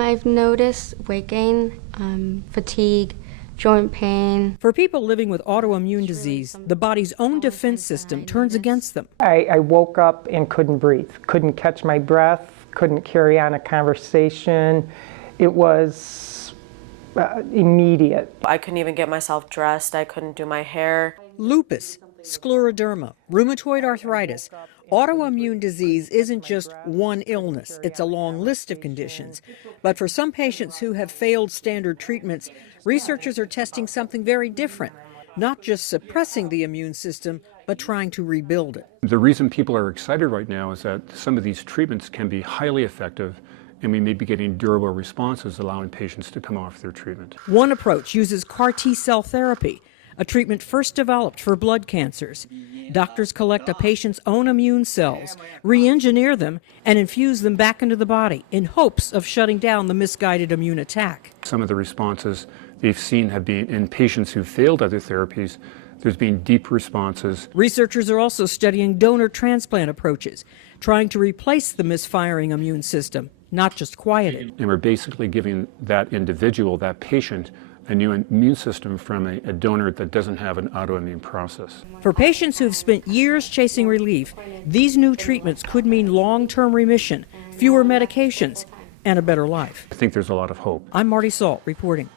I've noticed weight gain, fatigue, joint pain. For people living with autoimmune disease, the body's own defense system turns against them. I woke up and couldn't breathe, couldn't catch my breath, couldn't carry on a conversation. It was immediate. I couldn't even get myself dressed. I couldn't do my hair. Lupus, scleroderma, rheumatoid arthritis. Autoimmune disease isn't just one illness. It's a long list of conditions. But for some patients who have failed standard treatments, researchers are testing something very different. Not just suppressing the immune system, but trying to rebuild it. The reason people are excited right now is that some of these treatments can be highly effective, and we may be getting durable responses, allowing patients to come off their treatment. One approach uses CAR T-cell therapy, a treatment first developed for blood cancers. Doctors collect a patient's own immune cells, re-engineer them, and infuse them back into the body in hopes of shutting down the misguided immune attack. Some of the responses they've seen have been in patients who failed other therapies. There's been deep responses. Researchers are also studying donor transplant approaches, trying to replace the misfiring immune system, not just quiet it. And we're basically giving that individual, that patient, a new immune system from a donor that doesn't have an autoimmune process. For patients who've spent years chasing relief, these new treatments could mean long-term remission, fewer medications, and a better life. I think there's a lot of hope. I'm Marty Salt reporting.